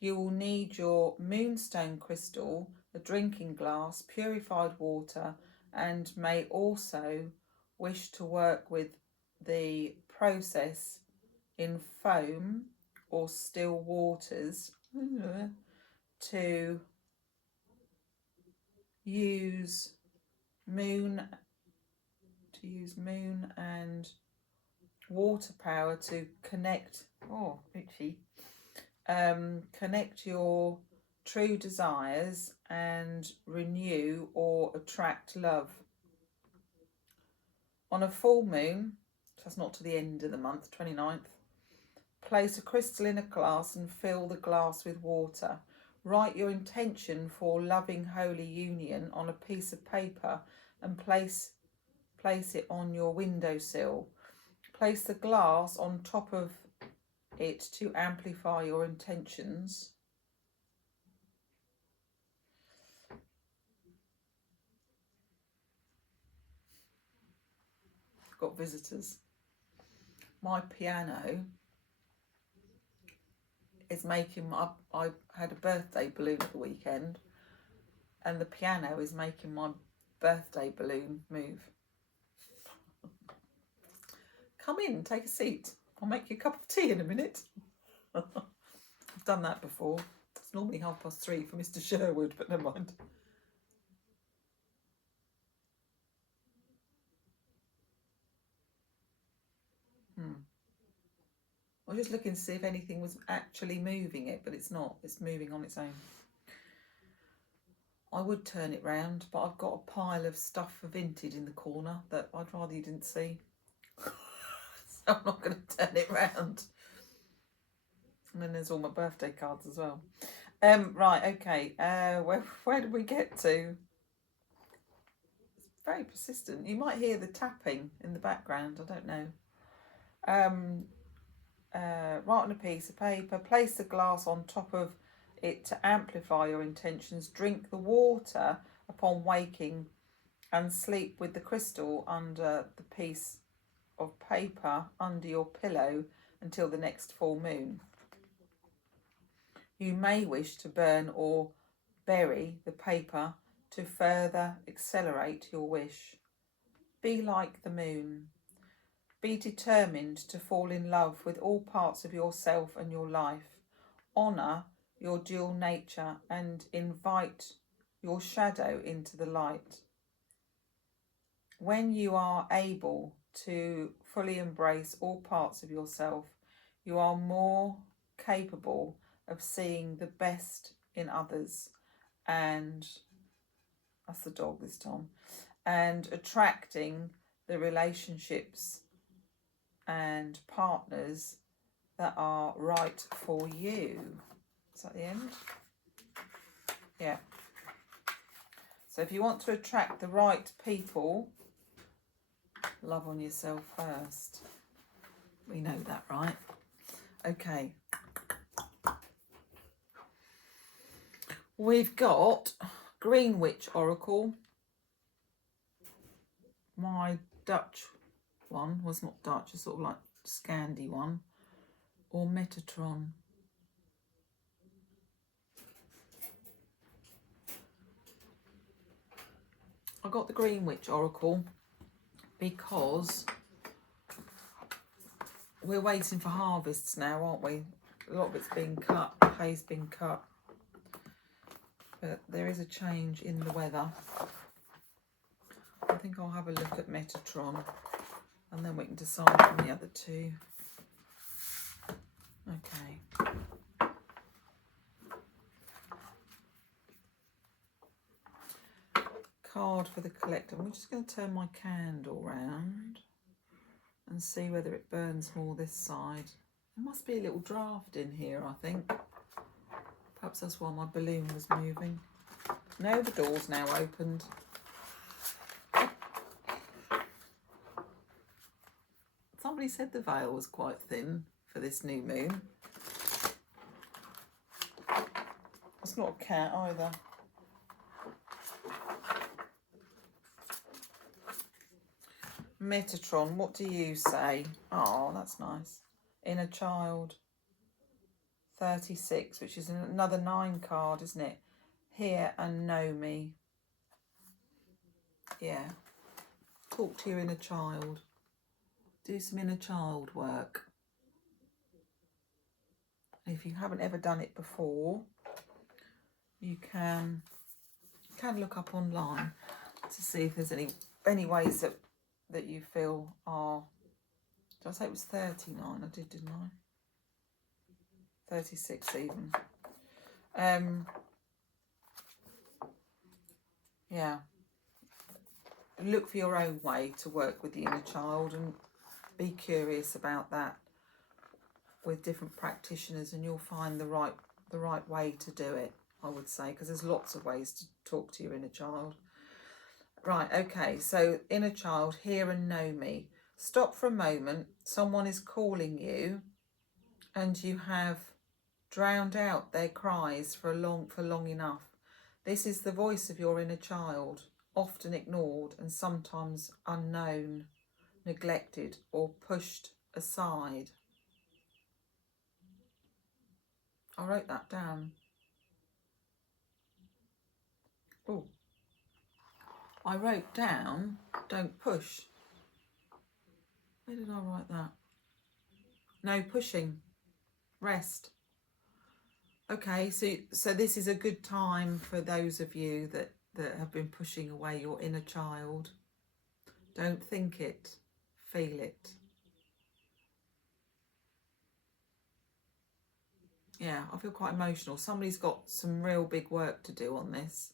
You will need your moonstone crystal, a drinking glass, purified water, and may also wish to work with the process in foam or still waters to use moon and water power to connect connect your true desires and renew or attract love. On a full moon, so that's not to the end of the month, 29th, place a crystal in a glass and fill the glass with water. Write your intention for loving holy union on a piece of paper and place it on your windowsill. Place the glass on top of it to amplify your intentions. I've got visitors. My piano is making I had a birthday balloon at the weekend, and the piano is making my birthday balloon move. Come in, take a seat. I'll make you a cup of tea in a minute. I've done that before. It's normally 3:30 for Mr. Sherwood, but never mind. I was just looking to see if anything was actually moving it, but it's not. It's moving on its own. I would turn it round, but I've got a pile of stuff for vintage in the corner that I'd rather you didn't see. So I'm not going to turn it round. And then there's all my birthday cards as well. Right, okay. Where did we get to? It's very persistent. You might hear the tapping in the background. I don't know. Write on a piece of paper. Place the glass on top of it to amplify your intentions. Drink the water upon waking and sleep with the crystal under the piece of paper under your pillow until the next full moon. You may wish to burn or bury the paper to further accelerate your wish. Be like the moon. Be determined to fall in love with all parts of yourself and your life. Honour your dual nature and invite your shadow into the light. When you are able to fully embrace all parts of yourself, you are more capable of seeing the best in others, and that's the dog this time, and attracting the relationships and partners that are right for you. Is that the end? Yeah. So if you want to attract the right people, love on yourself first. We know that, right? Okay. We've got Green Witch Oracle. My Dutch one was not Dutch, it's sort of like Scandi one. Or Metatron. I got the Green Witch Oracle because we're waiting for harvests now, aren't we? A lot of it's been cut, hay's been cut. But there is a change in the weather. I think I'll have a look at Metatron and then we can decide on the other two. Okay. Card for the collector. I'm just going to turn my candle round and see whether it burns more this side. There must be a little draft in here, I think. Perhaps that's why my balloon was moving. No, the door's now opened. Somebody said the veil was quite thin for this new moon. It's not a cat either. Metatron, what do you say? Oh, that's nice. Inner Child. 36, which is another 9 card, isn't it? Hear and know me. Yeah. Talk to your inner child. Do some inner child work. If you haven't ever done it before, you can look up online to see if there's any ways that you feel are. Did I say it was 39? I did, didn't I? 36 even. Yeah. Look for your own way to work with the inner child and be curious about that with different practitioners, and you'll find the right way to do it, I would say, because there's lots of ways to talk to your inner child. Right, okay, so inner child, hear and know me. Stop for a moment. Someone is calling you and you have drowned out their cries for long enough. This is the voice of your inner child, often ignored and sometimes unknown, neglected or pushed aside. I wrote that down. Oh, I wrote down, don't push. Where did I write that? No pushing, rest. Okay, so this is a good time for those of you that have been pushing away your inner child. Don't think it, feel it. Yeah, I feel quite emotional. Somebody's got some real big work to do on this.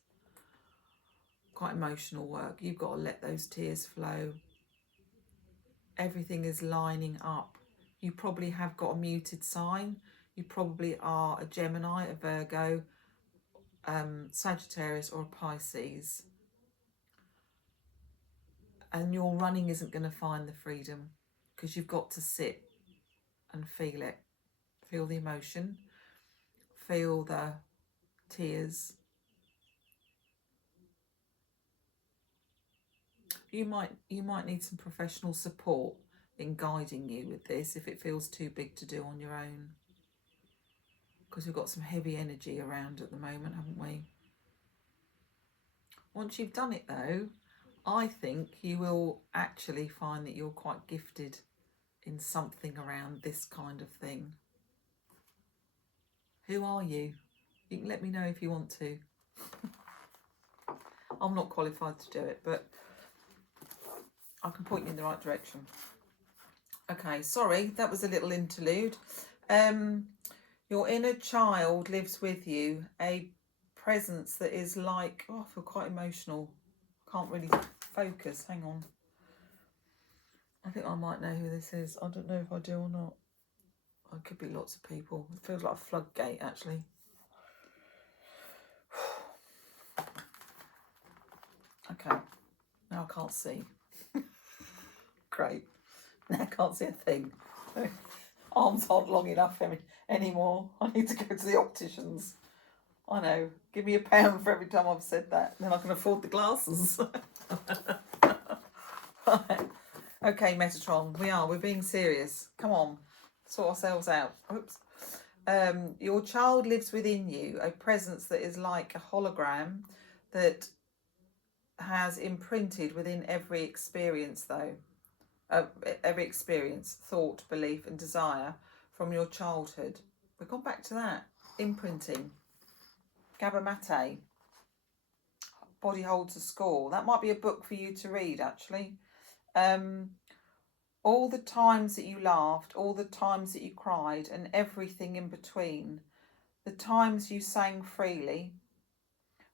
Quite emotional work. You've got to let those tears flow. Everything is lining up. You probably have got a muted sign. You probably are a Gemini, a Virgo, Sagittarius or a Pisces. And your running isn't going to find the freedom because you've got to sit and feel it. Feel the emotion. Feel the tears. You might need some professional support in guiding you with this if it feels too big to do on your own. Because we've got some heavy energy around at the moment, haven't we? Once you've done it though, I think you will actually find that you're quite gifted in something around this kind of thing. Who are you? You can let me know if you want to. I'm not qualified to do it, but I can point you in the right direction. Okay, sorry, that was a little interlude. Your inner child lives with you, a presence that is like, oh, I feel quite emotional. Can't really focus. Hang on. I think I might know who this is. I don't know if I do or not. It could be lots of people. It feels like a floodgate, actually. Okay, now I can't see. Great. Now I can't see a thing. Arms aren't long enough anymore. I need to go to the opticians. I know. Give me £1 for every time I've said that. Then I can afford the glasses. Right. Okay, Metatron. We're being serious. Come on. Sort ourselves out. Oops. Your child lives within you, a presence that is like a hologram that has imprinted within every experience, every experience, thought, belief, and desire from your childhood. We've gone back to that. Imprinting. Gabamate. Body holds a score. That might be a book for you to read, actually. All the times that you laughed, all the times that you cried, and everything in between. The times you sang freely,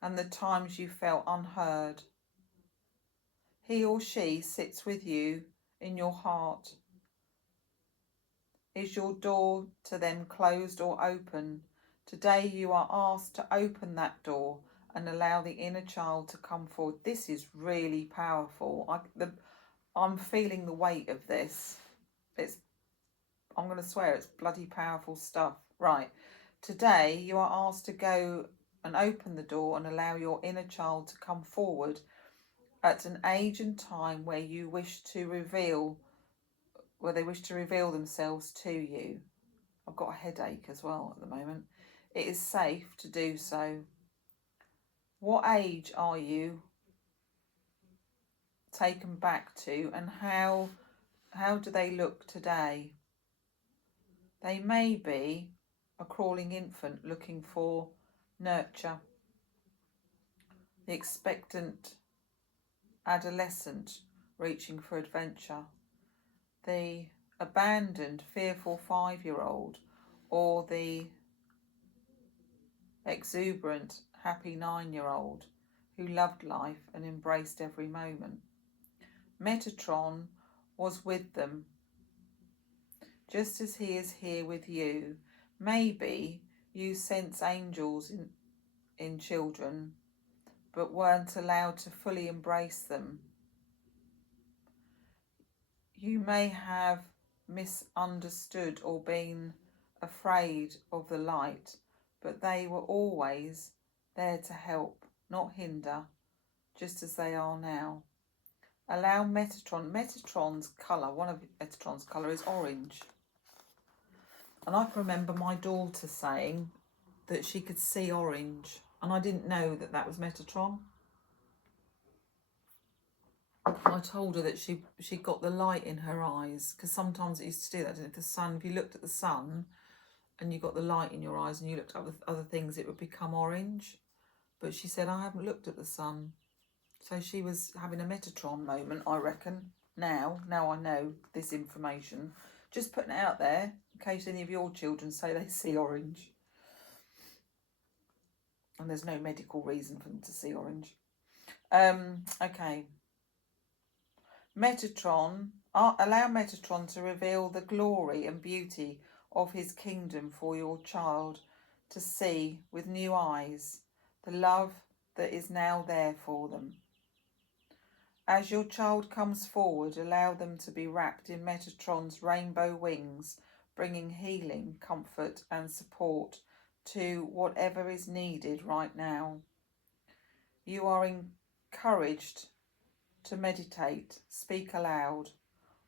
and the times you felt unheard. He or she sits with you in your heart. Is your door to them closed or open? Today you are asked to open that door and allow the inner child to come forward. This is really powerful. I'm feeling the weight of this. I'm going to swear it's bloody powerful stuff. Right. Today you are asked to go and open the door and allow your inner child to come forward at an age and time where they wish to reveal themselves to you. I've got a headache as well at the moment. It is safe to do so. What age are you taken back to, and how do they look today? They may be a crawling infant looking for nurture, the expectant adolescent reaching for adventure, the abandoned, fearful 5-year-old, or the exuberant, happy 9-year-old who loved life and embraced every moment. Metatron was with them, just as he is here with you. Maybe you sense angels in children, but weren't allowed to fully embrace them. You may have misunderstood or been afraid of the light, but they were always there to help, not hinder, just as they are now. Allow Metatron's colour, one of Metatron's colour is orange. And I can remember my daughter saying that she could see orange, and I didn't know that was Metatron. I told her that she got the light in her eyes, because sometimes it used to do that, didn't it? The sun, if you looked at the sun and you got the light in your eyes and you looked at other things, it would become orange. But she said, I haven't looked at the sun. So she was having a Metatron moment, I reckon. Now I know this information. Just putting it out there in case any of your children say they see orange. And there's no medical reason for them to see orange. Okay. Allow Metatron to reveal the glory and beauty of his kingdom for your child to see with new eyes, the love that is now there for them. As your child comes forward, allow them to be wrapped in Metatron's rainbow wings, bringing healing, comfort and support to whatever is needed right now. You are encouraged to meditate, speak aloud,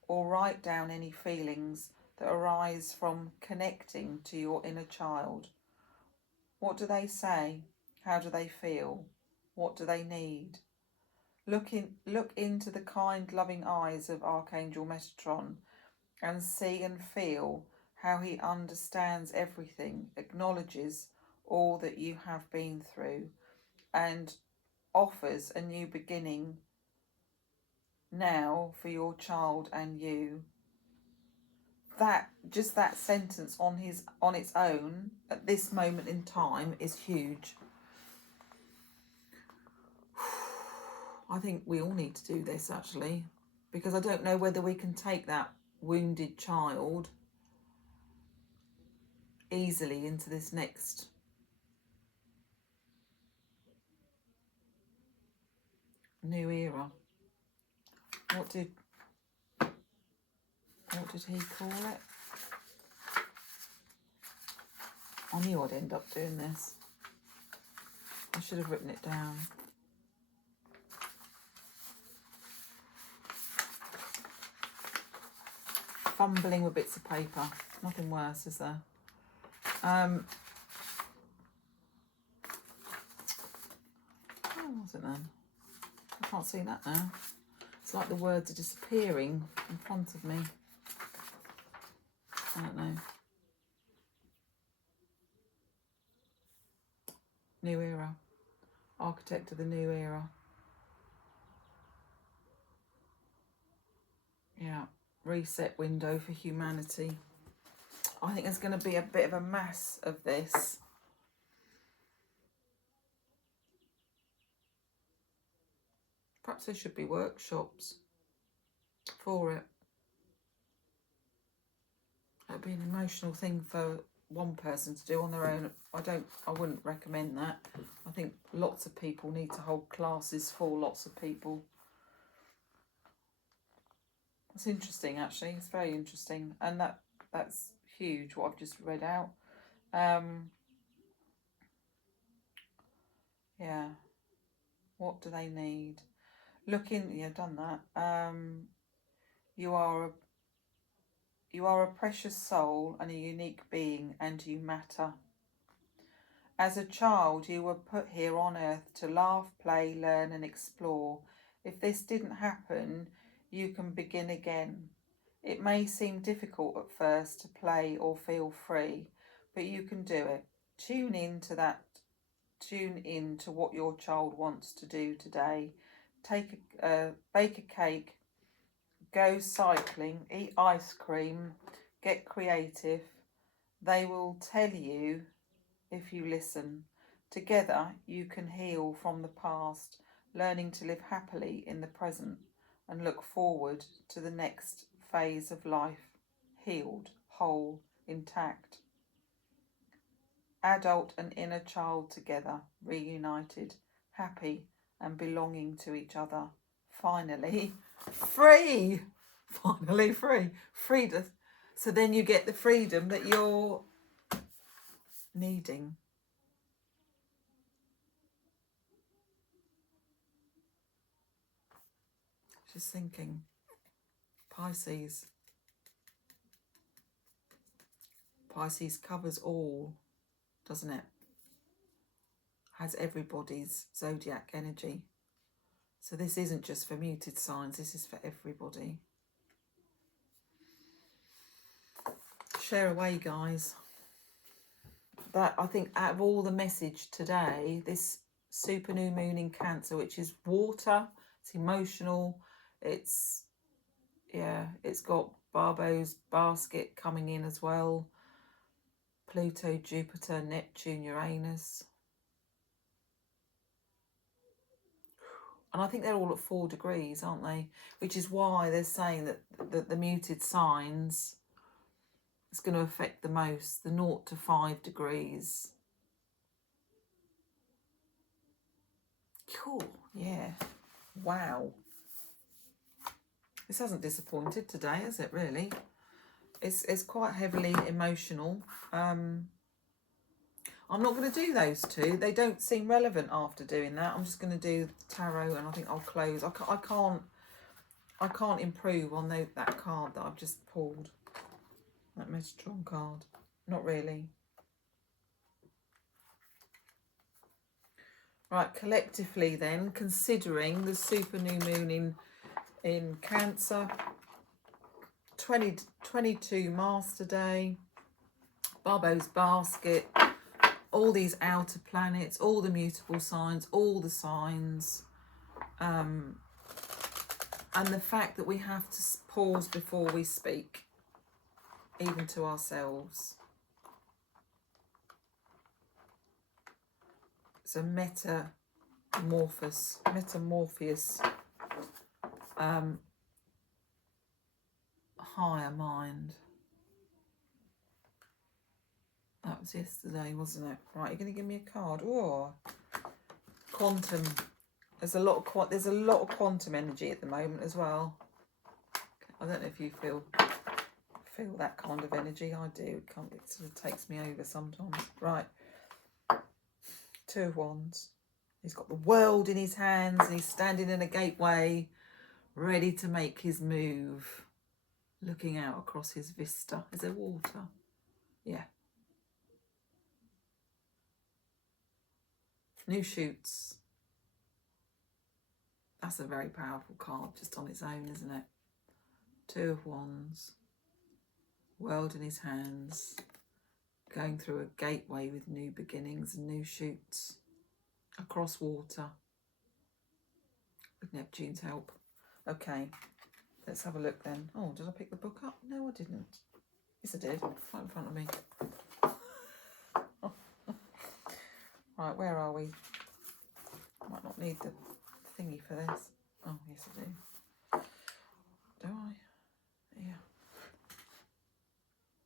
or write down any feelings that arise from connecting to your inner child. What do they say? How do they feel? What do they need? Look into the kind, loving eyes of Archangel Metatron and see and feel how he understands everything, acknowledges all that you have been through, and offers a new beginning now for your child and you, that just that sentence on its own at this moment in time is huge. I think we all need to do this, actually, because I don't know whether we can take that wounded child easily into this next new era. What did he call it? I knew I'd end up doing this. I should have written it down. Fumbling with bits of paper. Nothing worse, is there? What was it then? I can't see that now. It's like the words are disappearing in front of me. I don't know. New era. Architect of the new era. Yeah. Reset window for humanity. I think there's going to be a bit of a mass of this. Perhaps there should be workshops for it. It would be an emotional thing for one person to do on their own. I wouldn't recommend that. I think lots of people need to hold classes for lots of people. It's interesting, actually. It's very interesting, and that's huge. What I've just read out. Yeah. What do they need? Done that. You are a precious soul and a unique being, and you matter. As a child, you were put here on earth to laugh, play, learn, and explore. If this didn't happen, you can begin again. It may seem difficult at first to play or feel free, but you can do it. Tune in to what your child wants to do today. Bake a cake, go cycling, eat ice cream, get creative. They will tell you if you listen. Together, you can heal from the past, learning to live happily in the present and look forward to the next phase of life, healed, whole, intact. Adult and inner child together, reunited, happy and belonging to each other. Finally, free! Finally free. Freedom. So then you get the freedom that you're needing. Just thinking. Pisces. Pisces covers all, doesn't it? Has everybody's zodiac energy. So this isn't just for muted signs, this is for everybody. Share away, guys. That, I think, out of all the message today, this super new moon in Cancer, which is water, it's emotional, it's got Barbault's basket coming in as well. Pluto, Jupiter, Neptune, Uranus. And I think they're all at 4 degrees, aren't they? Which is why they're saying that the muted signs is going to affect the most, the 0 to 5 degrees. Cool, yeah. Wow. This hasn't disappointed today, has it, really? It's quite heavily emotional. I'm not going to do those two. They don't seem relevant after doing that. I'm just going to do tarot, and I think I'll close. I can't improve on that card that I've just pulled. That Metatron card. Not really. Right, collectively then, considering the super new moon in Cancer, 2022 Master Day, Barbault's basket, all these outer planets, all the mutable signs, all the signs, and the fact that we have to pause before we speak, even to ourselves. It's a metamorphosis, higher mind. That was yesterday, wasn't it? Right, you're going to give me a card. Oh, quantum. There's a lot of quantum energy at the moment as well. I don't know if you feel that kind of energy. I do. It sort of takes me over sometimes. Right. 2 of Wands. He's got the world in his hands and he's standing in a gateway, ready to make his move, looking out across his vista. Is there water? Yeah. New shoots. That's a very powerful card just on its own, isn't it? 2 of Wands. World in his hands. Going through a gateway with new beginnings and new shoots. Across water. With Neptune's help. Okay. Let's have a look then. Oh, did I pick the book up? No, I didn't. Yes, I did. Right in front of me. Right, where are we? Might not need the thingy for this. Oh, yes, I do. Do I? Yeah.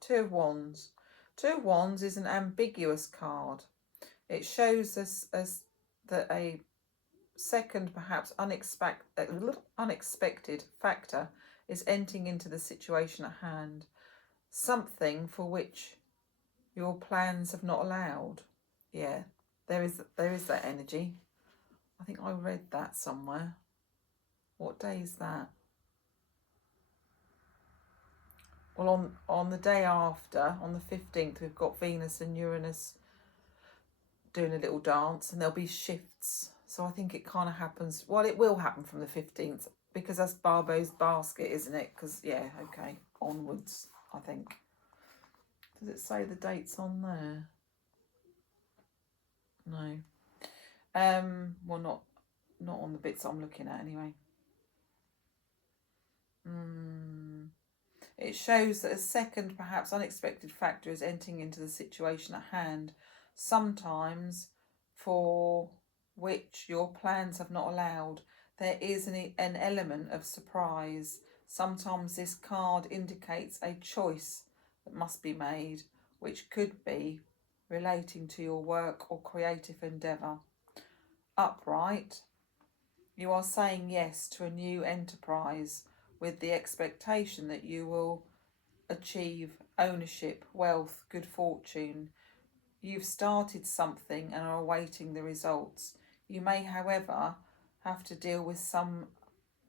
2 of Wands. 2 of Wands is an ambiguous card. It shows us that a second, perhaps unexpected factor is entering into the situation at hand. Something for which your plans have not allowed. Yeah, there is that energy. I think I read that somewhere. What day is that? Well, on the day after, on the 15th, we've got Venus and Uranus doing a little dance, and there'll be shifts. So I think it kind of happens. Well, it will happen from the 15th because that's Barbault's basket, isn't it? Because, yeah, okay, onwards, I think. Does it say the dates on there? No. Well, not on the bits I'm looking at anyway. It shows that a second, perhaps unexpected factor is entering into the situation at hand, sometimes for which your plans have not allowed. There is an element of surprise. Sometimes this card indicates a choice that must be made, which could be relating to your work or creative endeavour. Upright, you are saying yes to a new enterprise with the expectation that you will achieve ownership, wealth, good fortune. You've started something and are awaiting the results. You may, however, have to deal with some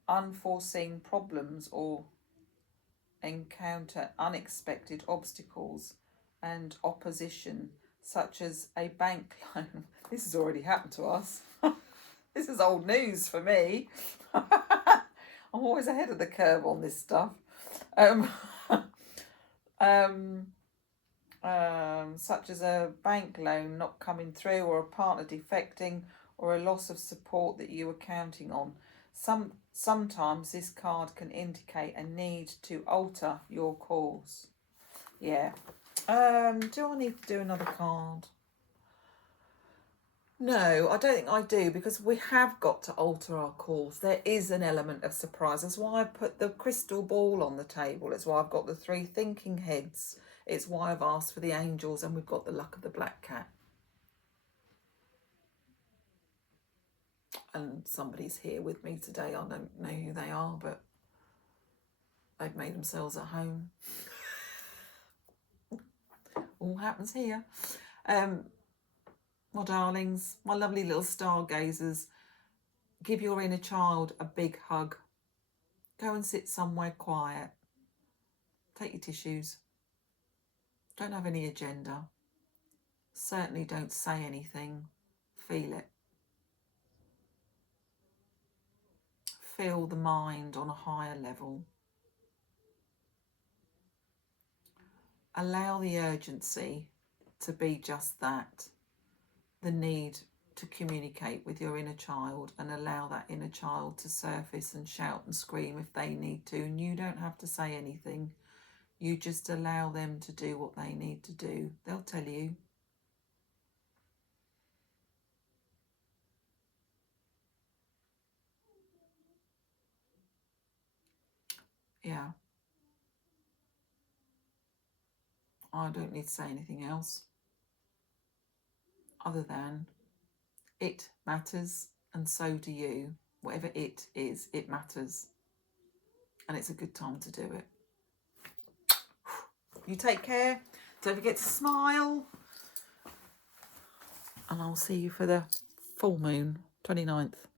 unforeseen problems or encounter unexpected obstacles and opposition, such as a bank loan. This has already happened to us. This is old news for me. I'm always ahead of the curve on this stuff. Such as a bank loan not coming through, or a partner defecting, or a loss of support that you were counting on. Sometimes this card can indicate a need to alter your course. Yeah. Do I need to do another card? No, I don't think I do, because we have got to alter our course. There is an element of surprise. That's why I put the crystal ball on the table. It's why I've got the 3 thinking heads. It's why I've asked for the angels, and we've got the luck of the black cat. And somebody's here with me today. I don't know who they are, but they've made themselves at home. All happens here. My darlings, my lovely little stargazers, give your inner child a big hug. Go and sit somewhere quiet. Take your tissues. Don't have any agenda. Certainly don't say anything. Feel it. Feel the mind on a higher level. Allow the urgency to be just that. the need to communicate with your inner child and allow that inner child to surface and shout and scream if they need to. And you don't have to say anything. You just allow them to do what they need to do. They'll tell you. Yeah. I don't need to say anything else other than it matters and so do you. Whatever it is, it matters. And it's a good time to do it. You take care. Don't forget to smile. And I'll see you for the full moon, 29th.